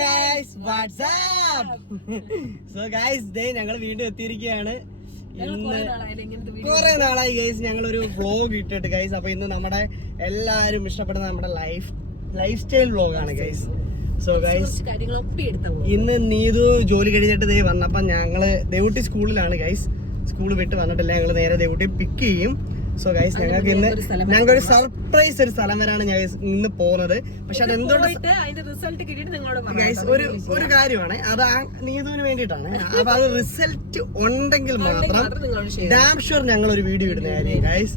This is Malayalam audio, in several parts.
ഗൈസ് വാട്സാപ്പ് സോ ഗൈസ് ദേ ഞങ്ങൾ വീണ്ടും എത്തിയിരിക്കുകയാണ്. കുറെ നാളായി ഗൈസ് ഞങ്ങൾ ഒരു വ്ലോഗ് ഇട്ടിട്ട് ഗൈസ് അപ്പൊ ഇന്ന് നമ്മുടെ എല്ലാരും ഇഷ്ടപ്പെടുന്ന നമ്മുടെ ലൈഫ് ലൈഫ് സ്റ്റൈൽ വ്ലോഗാണ് ഗൈസ് സോ ഗൈസ് ഇന്ന് നീതു ജോലി കഴിഞ്ഞിട്ട് ദേ വന്നപ്പോ ഞങ്ങൾ ദേവുട്ടി സ്കൂളിലാണ് ഗൈസ് സ്കൂൾ വിട്ട് വന്നിട്ടില്ല ഞങ്ങൾ നേരെ ദേവുട്ടി പിക്ക് ചെയ്യും. സോ ഗൈസ് ഞങ്ങൾക്ക് ഇന്ന് ഞങ്ങൾക്ക് ഒരു സർപ്രൈസ് ഒരു സ്ഥലം വരാണ് ഞാൻ ഇന്ന് പോകുന്നത് പക്ഷെ അതെന്തുകൊണ്ട് ഗൈസ് ഒരു ഒരു കാര്യമാണ്. അത് ആ നീതുവിന് വേണ്ടിയിട്ടാണ്. അപ്പൊ അത് റിസൾട്ട് ഉണ്ടെങ്കിൽ മാത്രം മാത്രം ഡാം ഷുവർ ഞങ്ങൾ ഒരു വീഡിയോ ഇടുന്നതായിരിക്കും ഗൈസ്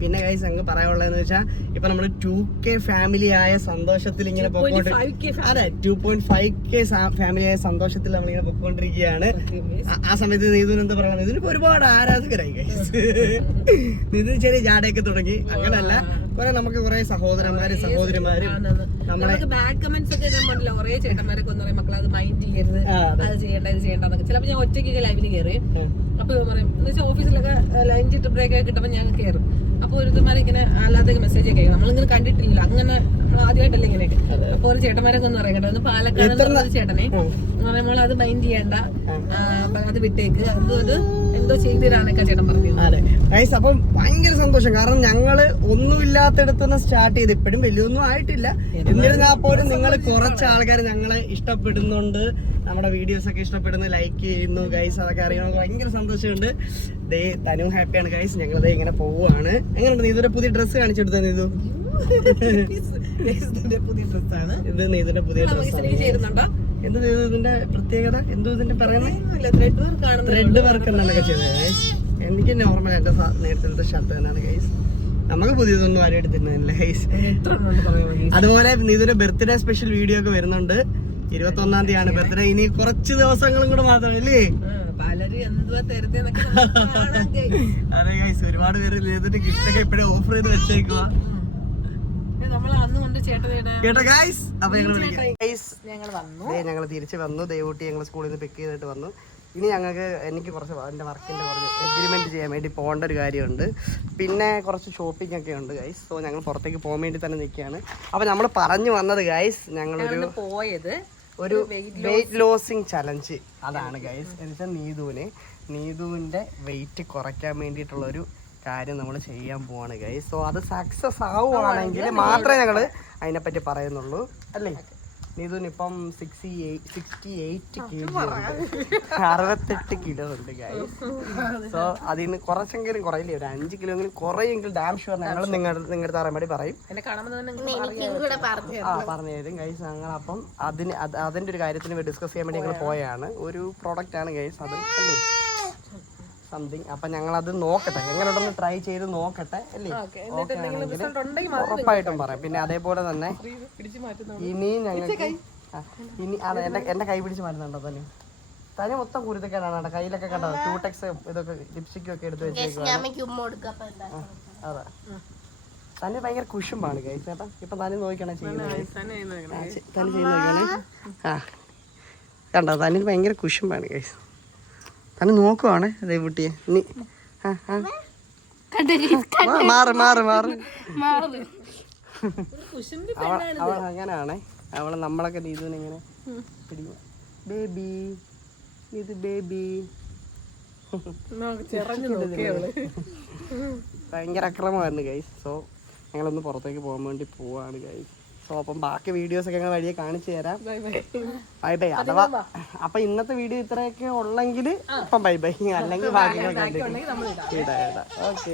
പിന്നെ ഗൈസ് അങ്ങ് പറയാനുള്ളതെന്ന് വെച്ചാൽ ഇപ്പൊ നമ്മൾ ടു കെ ഫാമിലി ആയ സന്തോഷത്തിൽ ഇങ്ങനെ പൊക്കോണ്ട് 5K അതെ two point five K family ആയ സന്തോഷത്തിൽ നമ്മളിങ്ങനെ പൊക്കോണ്ടിരിക്കുകയാണ്. ആ- സമയത്ത് നീതുവിന് എന്താ പറയുന്നത് ഇതിനിപ്പോ ഒരുപാട് ആരാധകരായി ഗൈസ് നീതു ചെറിയ ജാടയൊക്കെ തുടങ്ങി. അങ്ങനല്ല. കുറെ നമുക്ക് കുറെ സഹോദരന്മാരും സഹോദരിമാരും നമ്മളെ ബാഡ് കമന്റ്സ് ഒക്കെ കുറേ ചേട്ടന്മാരൊക്കെ ഒന്ന് പറയും മക്കളെ അത് മൈൻഡ് ചെയ്യരുത് അത്. ചെയ്യണ്ട ഇത് ചെയ്യണ്ട എന്നൊക്കെ. ചിലപ്പോൾ ഞാൻ ഒറ്റയ്ക്ക് ലൈവിൽ കയറി. അപ്പൊ പറയും എന്ന് വെച്ചാൽ ഓഫീസിലൊക്കെ ലഞ്ച് ബ്രേക്ക് ഒക്കെ കിട്ടുമ്പോൾ ഞാൻ കയറും അപ്പൊ ഒരുത്തന്മാരെ ഇങ്ങനെ അല്ലാതെ മെസ്സേജ് ഒക്കെ. നമ്മളിങ്ങനെ കണ്ടിട്ടില്ല. അങ്ങനെ ആദ്യമായിട്ടല്ലേ ഇങ്ങനെയൊക്കെ അപ്പൊ ഒരു ചേട്ടന്മാരൊക്കെ ഒന്ന് അറിയണ്ട ഒന്ന് പാലക്കാട് ഒരു ചേട്ടനെ. നമ്മൾ അത് മൈൻഡ് ചെയ്യണ്ട. അത് വിട്ടേക്ക്. അത് അത് എന്തോ ചെയ്തിരാനൊക്കെ ചേട്ടൻ പറഞ്ഞു. അതെ. ഗൈസ് അപ്പം ഭയങ്കര സന്തോഷം. കാരണം ഞങ്ങൾ ഒന്നുമില്ലാത്തടത്ത് നിന്ന് സ്റ്റാർട്ട് ചെയ്ത് ഇപ്പോഴും വലിയൊന്നും ആയിട്ടില്ല. എന്നിരുന്നാൽ പോലും നിങ്ങൾ കുറച്ച് ആൾക്കാർ ഞങ്ങളെ ഇഷ്ടപ്പെടുന്നുണ്ട്. നമ്മുടെ വീഡിയോസ് ഒക്കെ ഇഷ്ടപ്പെടുന്നു ലൈക്ക് ചെയ്യുന്നു ഗൈസ് അതൊക്കെ അറിയണമെങ്കിൽ ഭയങ്കര സന്തോഷമുണ്ട്. ദേ തനു ഹാപ്പിയാണ് ഗൈസ് ഞങ്ങൾ ദേ ഇങ്ങനെ പോവുകയാണ് എങ്ങനെയുണ്ട് നീ ഇതൊരു പുതിയ ഡ്രസ്സ് കാണിച്ചെടുത്ത നീതു? പുതിയ ഡ്രസ്സാണ് ഇത് നീതിന്റെ പുതിയ ഡ്രസ്സാണ് എന്ത് ഇതിന്റെ പ്രത്യേകത? എന്തോ ഇതിന്റെ പറയുന്നത് ത്രെഡ് വർക്ക് എന്നൊക്കെ ചെയ്തത് എനിക്ക് നോർമൽ എന്റെ നേരത്തെ ഷർട്ട് തന്നെയാണ് ഗൈസ് നമുക്ക് പുതിയതൊന്നും ആരും എടുത്തിരുന്നില്ല ഗൈസ് അതുപോലെ ഇതൊരു ബർത്ത്ഡേ സ്പെഷ്യൽ വീഡിയോ ഒക്കെ വരുന്നുണ്ട്. ഇരുപത്തി ഒന്നാം തീയതിയാണ് ബർത്ത്ഡേ. ഇനി കുറച്ച് ദിവസങ്ങളും കൂടെ മാത്രം അല്ലേ അതെ ഗൈസ് ഒരുപാട് പേര് ലേതിന്റെ ഗിഫ്റ്റ് ഒക്കെ എപ്പോഴും ഓഫർ ചെയ്ത് വെച്ചേക്കുക ഞങ്ങൾ വിളിക്കാം. ഗൈസ് ഞങ്ങൾ വന്നു. ഞങ്ങൾ തിരിച്ച് വന്നു. ദൈവൂട്ടി ഞങ്ങൾ സ്കൂളിൽ നിന്ന് പിക്ക് ചെയ്തിട്ട് വന്നു. ഇനി ഞങ്ങൾക്ക് എനിക്ക് കുറച്ച് എന്റെ വർക്കിന്റെ കുറച്ച് എഗ്രിമെന്റ് ചെയ്യാൻ വേണ്ടി പോകേണ്ട ഒരു കാര്യമുണ്ട്. പിന്നെ കുറച്ച് ഷോപ്പിംഗ് ഒക്കെ ഉണ്ട് ഗൈസ് സോ ഞങ്ങൾ പുറത്തേക്ക് പോകാൻ വേണ്ടി തന്നെ നിൽക്കുകയാണ്. അപ്പോൾ നമ്മൾ പറഞ്ഞു വന്നത് ഗൈസ് ഞങ്ങളൊരു ഞങ്ങൾ പോയത് ഒരു വെയിറ്റ് ലോസിങ് ചലഞ്ച് അതാണ് ഗൈസ് എന്നുവെച്ചാൽ നീതുവിന് നീതുവിന്റെ വെയിറ്റ് കുറയ്ക്കാൻ വേണ്ടിയിട്ടുള്ള ഒരു കാര്യം നമ്മൾ ചെയ്യാൻ പോവാണ് ഗൈസ് സോ അത് സക്സസ് ആവുകയാണെങ്കിൽ മാത്രമേ ഞങ്ങൾ അതിനെപ്പറ്റി പറയുന്നുള്ളൂ. അല്ലേ? നീതുവിന് ഇപ്പം sixty sixty eight K G ഉണ്ട്. അറുപത്തെട്ട് കിലോ ഉണ്ട് ഗൈസ് സോ അതിന് കുറച്ചെങ്കിലും കുറയില്ലേ? ഒരു അഞ്ച് കിലോ എങ്കിലും കുറയെങ്കിലും ഡാം ഷുവർ ഞങ്ങൾ നിങ്ങളുടെ നിങ്ങളുടെ അറിയാൻ പറയും. ആ പറഞ്ഞു തരും ഗൈസ് ഞങ്ങൾ അപ്പം അതിന് അത് അതിന്റെ ഒരു കാര്യത്തിന് ഡിസ്കസ് ചെയ്യാൻ വേണ്ടി ഞങ്ങൾ പോയാണ്. ഒരു പ്രോഡക്റ്റ് ആണ് ഗൈസ് അത് അല്ലേ സംതിങ് അപ്പൊ ഞങ്ങൾ അത് നോക്കട്ടെ. എങ്ങനെയുണ്ടെന്ന് ട്രൈ ചെയ്ത് നോക്കട്ടെ അല്ലേ? ഉറപ്പായിട്ടും പറയാം. പിന്നെ അതേപോലെ തന്നെ ഇനി ഞങ്ങൾക്ക് ഇനി അതെ എന്റെ എന്റെ കൈ പിടിച്ച് മാറ്റുന്നുണ്ടോ തന്നെ തനി മൊത്തം കുരുത്തക്കേടാണ് കേട്ടോ. കയ്യിലൊക്കെ കണ്ടോ? ക്യൂടെക്സ് ഇതൊക്കെ ലിപ്സ്റ്റിക്കും ഒക്കെ എടുത്ത് വെച്ചേക്കുവാണ്. ആ, അതെ. തന്നെ ഭയങ്കര കുഷുമ്പാണ് ഗൈസ് ചേട്ടാ. ഇപ്പൊ തന്നെ നോക്കണേ. ചെയ്യുന്നത് തന്നെ ചെയ്യുന്ന കണ്ടോ? തന്നെ ഭയങ്കര കുഷുമ്പാണ് ഗൈസ് തന്നെ നോക്കുവാണ്. അതേ നീ. മാറി മാറി മാറി മാറ്. മാറ്. മാറ് കുശുമ്പി അവൾ അങ്ങനെയാണേ അവൾ നമ്മളൊക്കെ നീതുവിനെ ഇങ്ങനെ പിടിക്കും. ബേബി. ഇത് ബേബി. ഭയങ്കര അക്രമമായിരുന്നു ഗൈസ് സോ ഞങ്ങളൊന്ന് പുറത്തേക്ക് പോകാൻ വേണ്ടി പോവാണ് ഗൈസ് സോ അപ്പം ബാക്കി വീഡിയോസ് ഒക്കെ ഞങ്ങൾ വഴിയെ കാണിച്ചു തരാം. ബൈ ബൈ അഥവാ അപ്പൊ ഇന്നത്തെ വീഡിയോ ഇത്രയൊക്കെ ഉള്ളെങ്കിൽ അപ്പം ബൈ ബൈ അല്ലെങ്കിൽ ബാക്കി ഓക്കെ